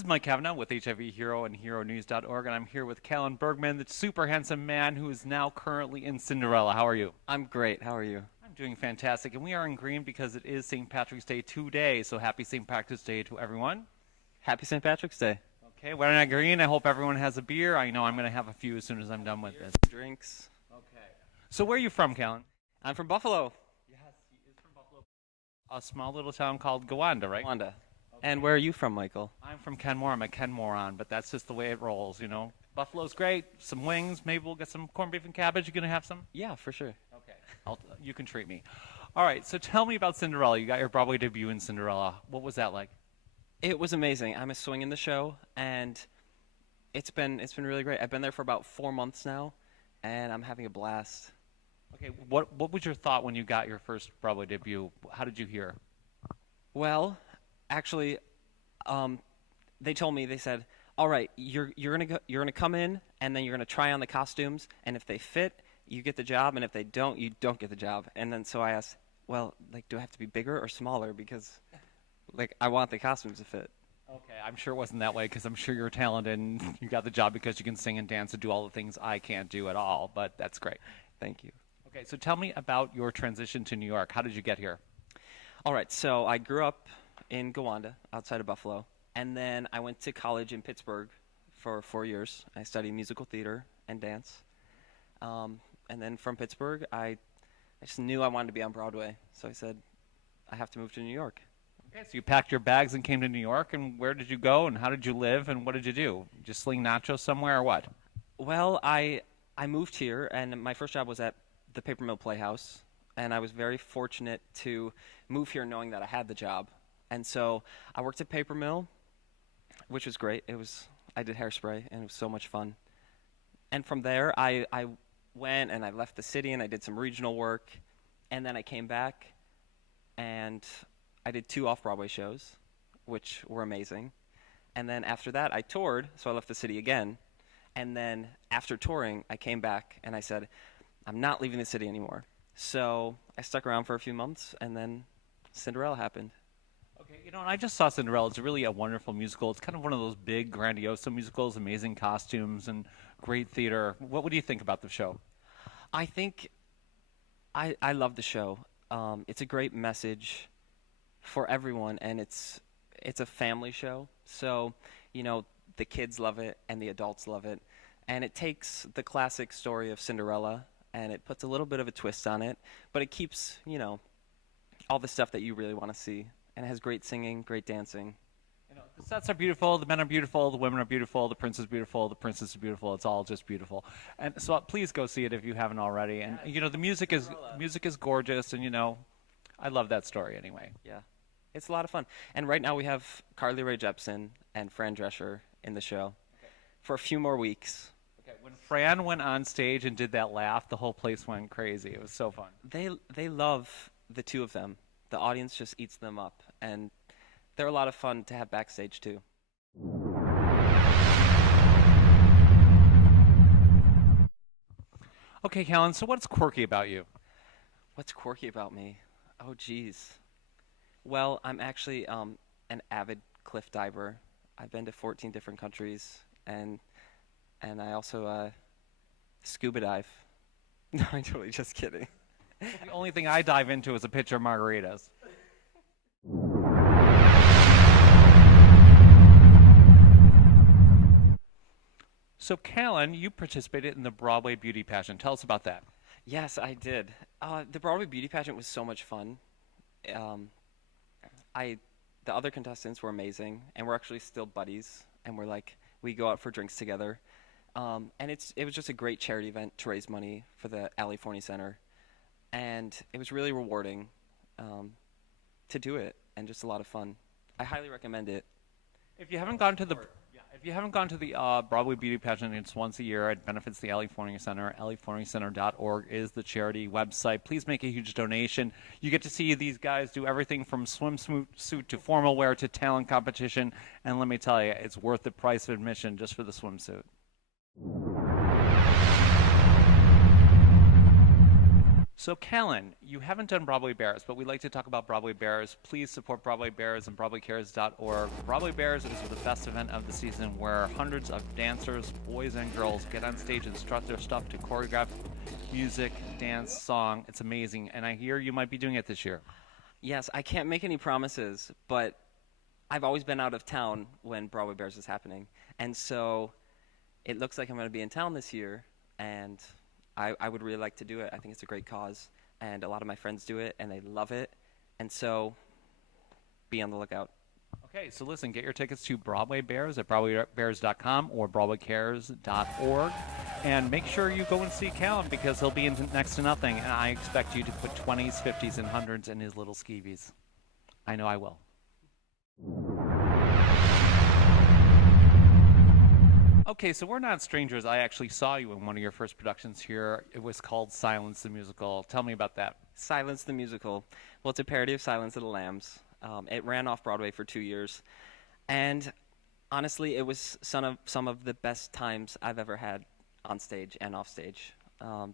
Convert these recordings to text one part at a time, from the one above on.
is Mike Cavnaugh with HIV Hero and HERONEWS.org, and I'm here with Callan Bergmann, the super handsome man who is now currently in Cinderella. How are you? I'm great. How are you? I'm doing fantastic, and we are in green because it is St. Patrick's Day today, so happy St. Patrick's Day to everyone. Happy St. Patrick's Day. Okay, we're in green. I hope everyone has a beer. I know I'm going to have a few as soon as I'm done with this. Drinks. Okay. So where are you from, Callan? I'm from Buffalo. Yes, he is from Buffalo. A small little town called Gowanda, right? Wanda. And where are you from, Michael? I'm from Kenmore. I'm a Kenmoron, but that's just the way it rolls, you know. Buffalo's great. Some wings. Maybe we'll get some corned beef and cabbage. You going to have some? Yeah, for sure. Okay. You can treat me. All right, so tell me about Cinderella. You got your Broadway debut in Cinderella. What was that like? It was amazing. I'm a swing in the show, and it's been really great. I've been there for about 4 months now, and I'm having a blast. Okay, what was your thought when you got your first Broadway debut? How did you hear? Well, actually, they told me, they said, all right, you're gonna come in, and then you're gonna try on the costumes, and if they fit, you get the job, and if they don't, you don't get the job. And then so I asked, well, like, do I have to be bigger or smaller? Because, like, I want the costumes to fit. Okay, I'm sure it wasn't that way because I'm sure you're talented and you got the job because you can sing and dance and do all the things I can't do at all, but that's great. Thank you. Okay, so tell me about your transition to New York. How did you get here? All right, so I grew up in Gowanda, outside of Buffalo, and then I went to college in Pittsburgh for 4 years. I studied musical theater and dance. And then from Pittsburgh, I just knew I wanted to be on Broadway, so I said, I have to move to New York. Okay, so you packed your bags and came to New York, and where did you go, and how did you live, and what did you do? Just sling nachos somewhere, or what? Well, I moved here, and my first job was at the Paper Mill Playhouse, and I was very fortunate to move here knowing that I had the job. And so I worked at Paper Mill, which was great. I did hairspray, and it was so much fun. And from there, I went and I left the city, and I did some regional work, and then I came back, and I did 2 off-Broadway shows, which were amazing. And then after that, I toured, so I left the city again. And then after touring, I came back, and I said, I'm not leaving the city anymore. So I stuck around for a few months, and then Cinderella happened. Okay, you know, and I just saw Cinderella. It's really a wonderful musical. It's kind of one of those big, grandiose musicals, amazing costumes, and great theater. What do you think about the show? I think I love the show. It's a great message for everyone, and it's a family show. So, you know, the kids love it, and the adults love it. And it takes the classic story of Cinderella, and it puts a little bit of a twist on it, but it keeps, you know, all the stuff that you really want to see. And it has great singing, great dancing. You know, the sets are beautiful, the men are beautiful, the women are beautiful, the prince is beautiful, the princess is beautiful. It's all just beautiful. And so please go see it if you haven't already. And you know, the music is gorgeous, and you know, I love that story anyway. Yeah. It's a lot of fun. And right now we have Carly Rae Jepsen and Fran Drescher in the show for a few more weeks. Okay, when Fran went on stage and did that laugh, the whole place went crazy. It was so fun. They love the two of them. The audience just eats them up, and they're a lot of fun to have backstage too. Okay, Callan, so what's quirky about you? What's quirky about me? Oh, geez. Well, I'm actually an avid cliff diver. I've been to 14 different countries, and I also scuba dive. No, I'm totally just kidding. The only thing I dive into is a pitcher of margaritas. So, Callan, you participated in the Broadway Beauty Pageant. Tell us about that. Yes, I did. The Broadway Beauty Pageant was so much fun. The other contestants were amazing, and we're actually still buddies, and we go out for drinks together. And it was just a great charity event to raise money for the Alley Forney Center. And it was really rewarding to do it, and just a lot of fun. I highly recommend it. If you haven't gone to the Broadway Beauty Pageant, it's once a year. It benefits the Alley Forney Center. alleyforneycenter.org is the charity website. Please make a huge donation. You get to see these guys do everything from swimsuit to formal wear to talent competition. And let me tell you, it's worth the price of admission just for the swimsuit. So, Callan, you haven't done Broadway Bears, but we'd like to talk about Broadway Bears. Please support Broadway Bears and BroadwayCares.org. Broadway Bears is the best event of the season where hundreds of dancers, boys and girls, get on stage and strut their stuff to choreographed music, dance, song. It's amazing, and I hear you might be doing it this year. Yes, I can't make any promises, but I've always been out of town when Broadway Bears is happening. And so it looks like I'm going to be in town this year, and I would really like to do it. I think it's a great cause, and a lot of my friends do it, and they love it. And so be on the lookout. Okay, so listen, get your tickets to Broadway Bears at BroadwayBears.com or BroadwayCares.org. And make sure you go and see Callan because he'll be in next to nothing, and I expect you to put 20s, 50s, and 100s in his little skeevies. I know I will. Okay, so we're not strangers. I actually saw you in one of your first productions here. It was called Silence the Musical. Tell me about that. Silence the Musical. Well, it's a parody of Silence of the Lambs. It ran off Broadway for 2 years. And honestly, it was some of the best times I've ever had on stage and off stage.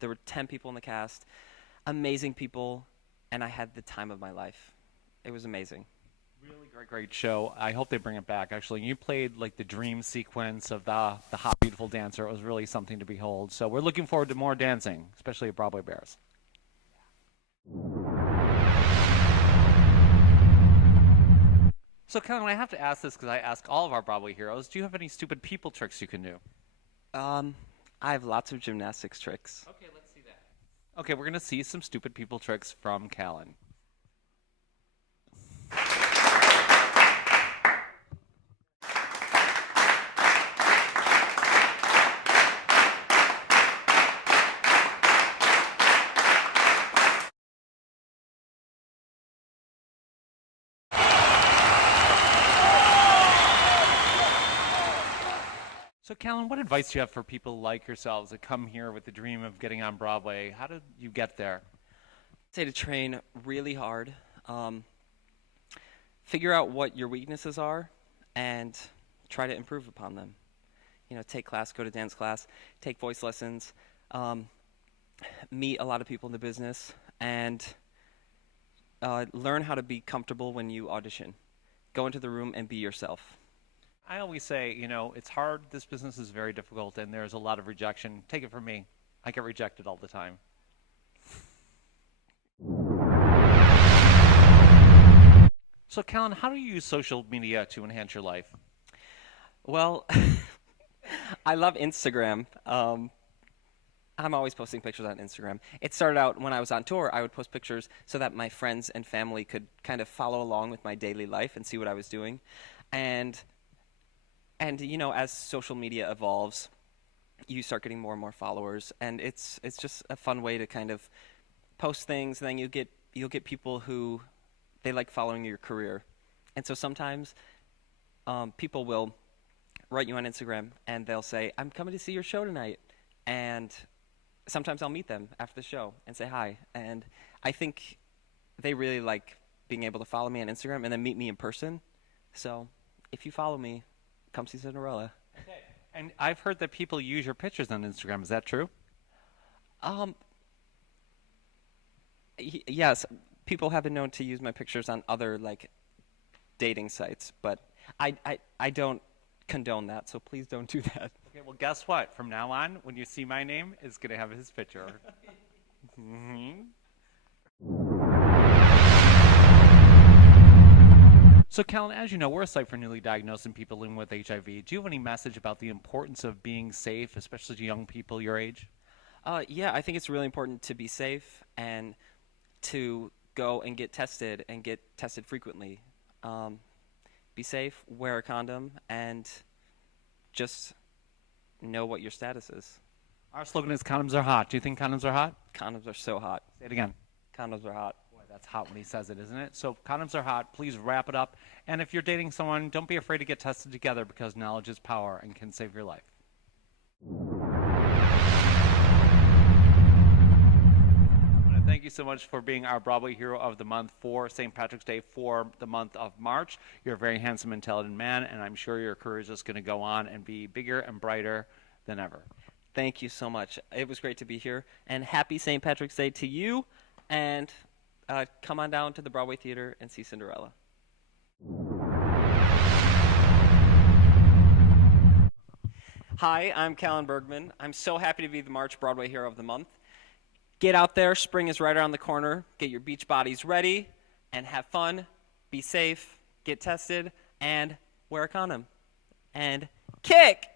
There were 10 people in the cast, amazing people, and I had the time of my life. It was amazing. Really great show. I hope they bring it back. Actually, you played like the dream sequence of the hot, beautiful dancer. It was really something to behold. So we're looking forward to more dancing, especially at Broadway Bears. So, Callan, I have to ask this because I ask all of our Broadway heroes. Do you have any stupid people tricks you can do? I have lots of gymnastics tricks. Okay, let's see that. Okay, we're going to see some stupid people tricks from Callan. So, Callan, what advice do you have for people like yourselves that come here with the dream of getting on Broadway? How did you get there? I'd say to train really hard, figure out what your weaknesses are, and try to improve upon them. You know, take class, go to dance class, take voice lessons, meet a lot of people in the business, and learn how to be comfortable when you audition. Go into the room and be yourself. I always say, you know, it's hard. This business is very difficult, and there's a lot of rejection. Take it from me. I get rejected all the time. So, Callan, how do you use social media to enhance your life? Well, I love Instagram. I'm always posting pictures on Instagram. It started out when I was on tour. I would post pictures so that my friends and family could kind of follow along with my daily life and see what I was doing. And you know, as social media evolves, you start getting more and more followers, and it's just a fun way to kind of post things. And then you'll get people who they like following your career, and so sometimes people will write you on Instagram and they'll say, "I'm coming to see your show tonight," and sometimes I'll meet them after the show and say hi. And I think they really like being able to follow me on Instagram and then meet me in person. So if you follow me, come see Cinderella. Okay. And I've heard that people use your pictures on Instagram. Is that true? Yes, people have been known to use my pictures on other like dating sites, but I don't condone that, so please don't do that. Okay, well, guess what? From now on, when you see my name, it's going to have his picture. So, Callan, as you know, we're a site for newly diagnosed and people living with HIV. Do you have any message about the importance of being safe, especially to young people your age? Yeah, I think it's really important to be safe and to go and get tested frequently. Be safe, wear a condom, and just know what your status is. Our slogan is condoms are hot. Do you think condoms are hot? Condoms are so hot. Say it again. Condoms are hot. Boy, that's hot when he says it, isn't it? So condoms are hot. Please wrap it up. And if you're dating someone, don't be afraid to get tested together because knowledge is power and can save your life. Thank you so much for being our Broadway Hero of the Month for St. Patrick's Day for the month of March. You're a very handsome, intelligent man, and I'm sure your career is just going to go on and be bigger and brighter than ever. Thank you so much. It was great to be here, and happy St. Patrick's Day to you. and come on down to the Broadway Theater and see Cinderella. Hi, I'm Callan Bergmann. I'm so happy to be the March Broadway Hero of the Month. Get out there, spring is right around the corner. Get your beach bodies ready and have fun, be safe, get tested, and wear a condom. And kick!